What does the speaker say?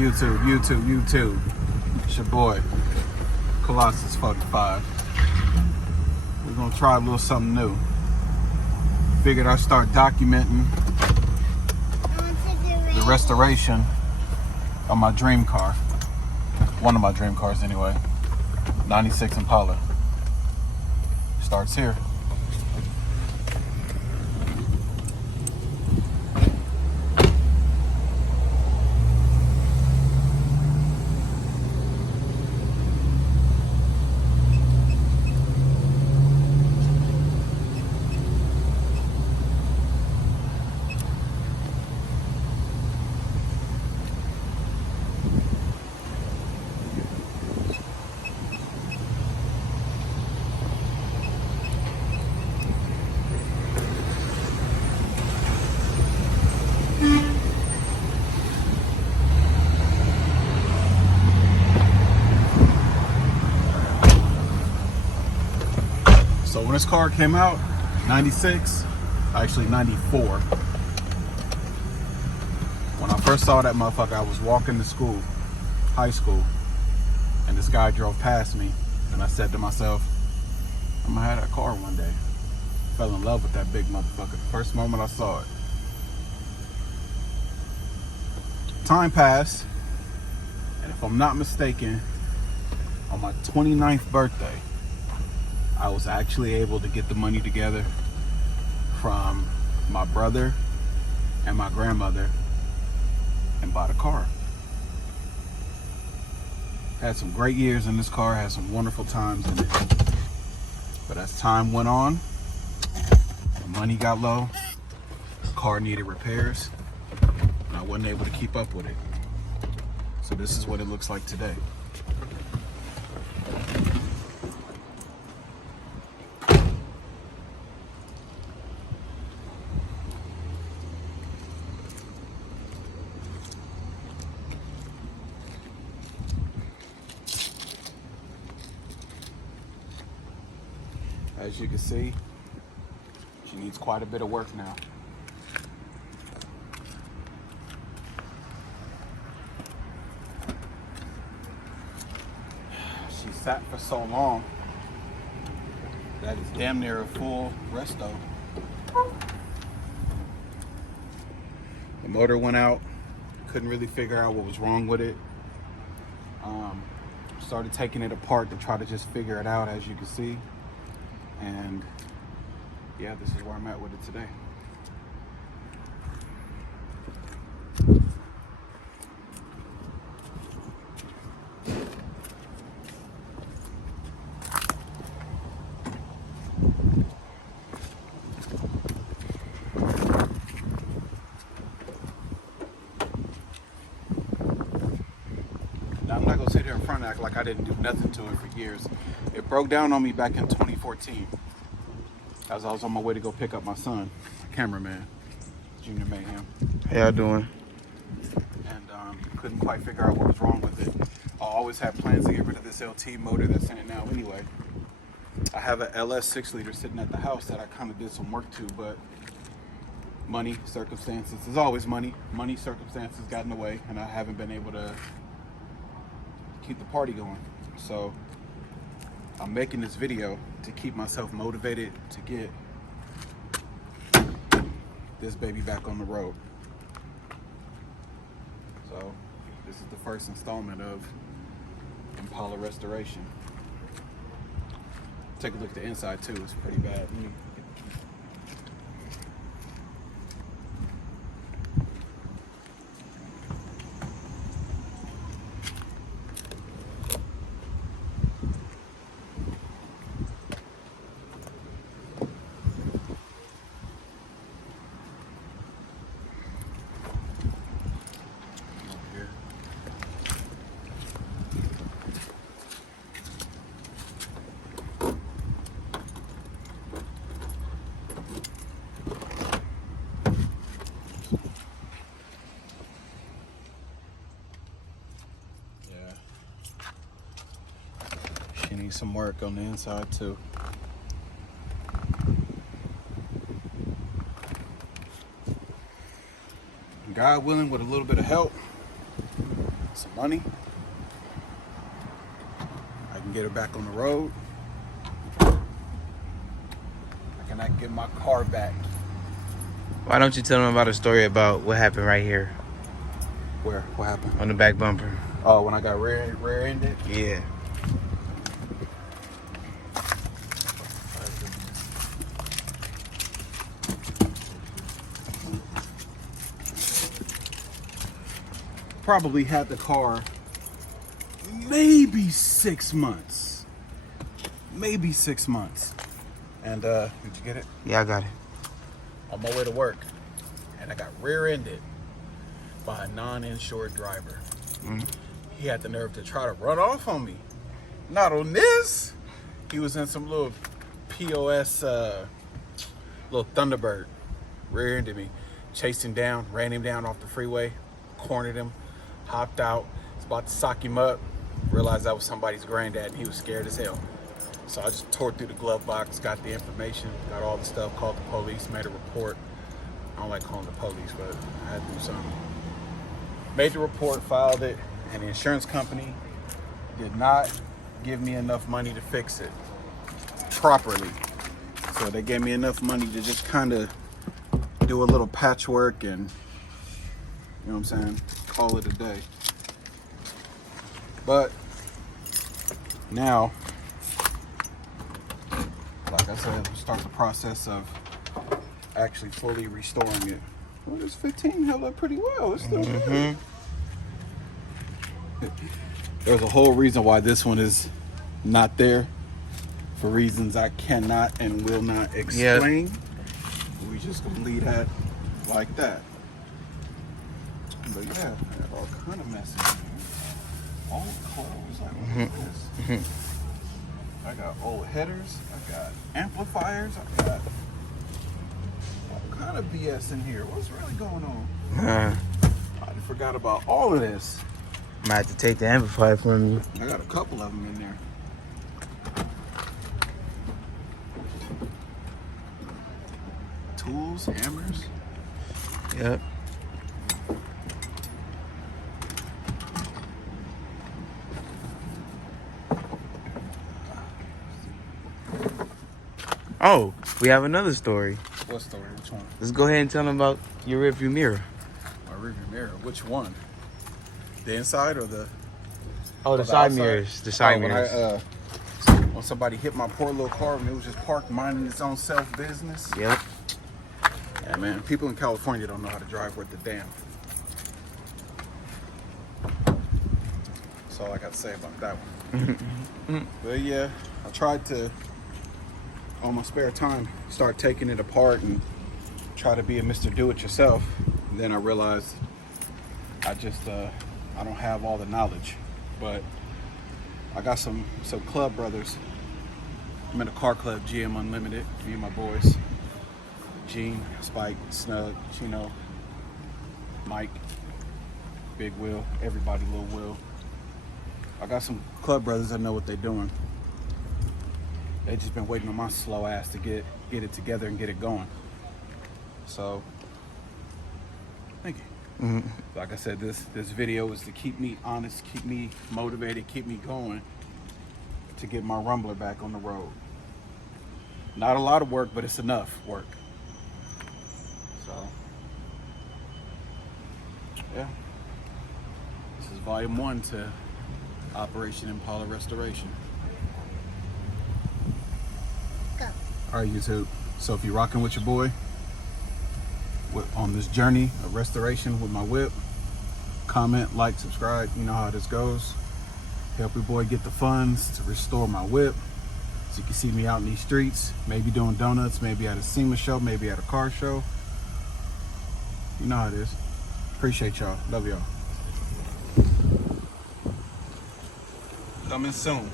YouTube. It's your boy, Colossus 45. We're gonna try a little something new. Figured I'd start documenting the restoration of my dream car. One of my dream cars anyway. 96 Impala. Starts here. So when this car came out, 96, actually 94. When I first saw that motherfucker, I was walking to school, high school, and this guy drove past me, and I said to myself, I'm gonna have that car one day. Fell in love with that big motherfucker the first moment I saw it. Time passed, and if I'm not mistaken, on my 29th birthday, I was actually able to get the money together from my brother and my grandmother and bought a car. Had some great years in this car, had some wonderful times in it. But as time went on, the money got low, the car needed repairs, and I wasn't able to keep up with it. So this is what it looks like today. As you can see, she needs quite a bit of work now. She sat for so long that it's damn near a full resto. The motor went out, couldn't really figure out what was wrong with it. Started taking it apart to try to just figure it out, as you can see. And yeah, this is where I'm at with it today. Now, I'm not gonna sit here in front and act like I didn't do nothing to it for years. It broke down on me back in 2014 as I was on my way to go pick up my son, my cameraman, Junior Mayhem. How y'all doing? And couldn't quite figure out what was wrong with it. I always had plans to get rid of this LT motor that's in it now anyway. I have a LS 6-liter sitting at the house that I kind of did some work to, but money, circumstances, there's always money. Money, circumstances got in the way, and I haven't been able to keep the party going. So I'm making this video to keep myself motivated to get this baby back on the road. So this is the first installment of Impala Restoration. Take a look at the inside too, it's pretty bad. She needs some work on the inside too. God willing, with a little bit of help, some money. I can get her back on the road. I can get my car back. Why don't you tell them about a story about what happened right here? Where? What happened? On the back bumper. Oh, when I got rear-ended? Yeah. Probably had the car maybe 6 months. Maybe 6 months. And did you get it? Yeah, I got it. On my way to work. And I got rear-ended by a non-insured driver. Mm-hmm. He had the nerve to try to run off on me. Not on this. He was in some little POS, little Thunderbird. Rear-ended me. Chased him down, ran him down off the freeway, cornered him, hopped out, was about to sock him up, realized that was somebody's granddad, and he was scared as hell. So I just tore through the glove box, got the information, got all the stuff, called the police, made a report. I don't like calling the police, but I had to do something. Made the report, filed it, and the insurance company did not give me enough money to fix it properly. So they gave me enough money to just kind of do a little patchwork and, you know what I'm saying, call it a day. But now, like I said, we'll start the process of actually fully restoring it. Well, this 15 held up pretty well. It's still good. There's a whole reason why this one is not there, for reasons I cannot and will not explain. Yep. We just gonna leave that like that. But yeah, I have all kind of messes in here. All clothes, like what is this? I got old headers, I got amplifiers, I got all kind of BS in here. What's really going on? I forgot about all of this. I might have to take the amplifier from you. I got a couple of them in there. Tools, hammers. Yep. Oh, we have another story. What story? Which one? Let's go ahead and tell them about your rearview mirror. My rearview mirror. Which one? The inside or the? Oh, the side mirrors. The side mirrors. When somebody hit my poor little car and it was just parked minding its own self business. Yep. Yeah, man. People in California don't know how to drive worth a damn. That's all I got to say about that one. But yeah, I tried to, on my spare time, start taking it apart and try to be a Mr. Do-It-Yourself. And then I realized I just, I don't have all the knowledge. But I got some club brothers. I'm in a car club, GM Unlimited, me and my boys. Gene, Spike, Snug, Chino, Mike, Big Will, everybody, Lil Will. I got some club brothers that know what they're doing. They just been waiting on my slow ass to get it together and get it going. So, thank you. Like I said, this video is to keep me honest, keep me motivated, keep me going to get my Rumbler back on the road. Not a lot of work, but it's enough work. So, yeah. This is volume 1 to Operation Impala Restoration. Go. All right, YouTube. So if you're rocking with your boy on this journey of restoration with my whip, comment, like, subscribe. You know how this goes. Help your boy get the funds to restore my whip, so you can see me out in these streets, maybe doing donuts, maybe at a SEMA show, maybe at a car show. You know how it is. Appreciate y'all. Love y'all. Coming soon.